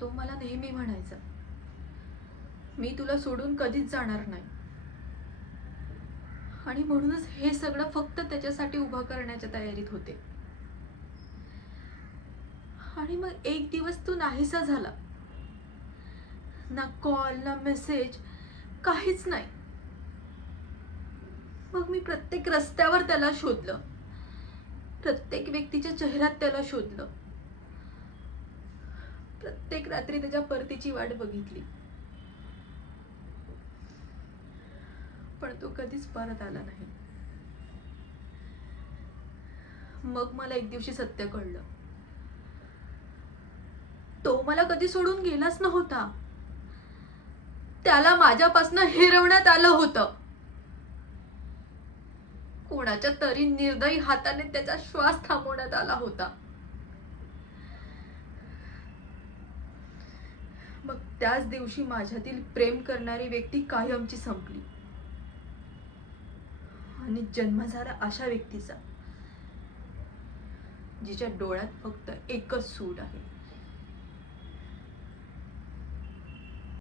तो मला नेहमी म्हणायचा, मी तुला सोडून कधीच जाणार नाही. आणि म्हणूनच हे सगळं फक्त त्याच्यासाठी उभं करण्याच्या तयारीत होते. आणि मग एक दिवस तो नाहीसा झाला. ना कॉल ना मेसेज, काहीच नाही. मग मी प्रत्येक रस्त्यावर त्याला शोधलं, प्रत्येक व्यक्तीच्या चेहऱ्यात त्याला शोधलं, प्रत्येक रात्री त्याच्या परतीची वाट बघितली, पण तो कधीच परत आला नाही. मग मला एक दिवशी सत्य कळलं, तो मला कधी सोडून गेलाच नव्हता. त्याला माझ्यापासून हिरवण्यात आलं होतं. कोणाच्या तरी निर्दयी हाताने त्याचा श्वास थांबवण्यात आला होता. मग त्याच दिवशी माझ्यातील प्रेम करणारी व्यक्ती कायमची संपली आणि जन्म झाला अशा व्यक्तीचा जिच्या डोळ्यात फक्त एकच सूड आहे.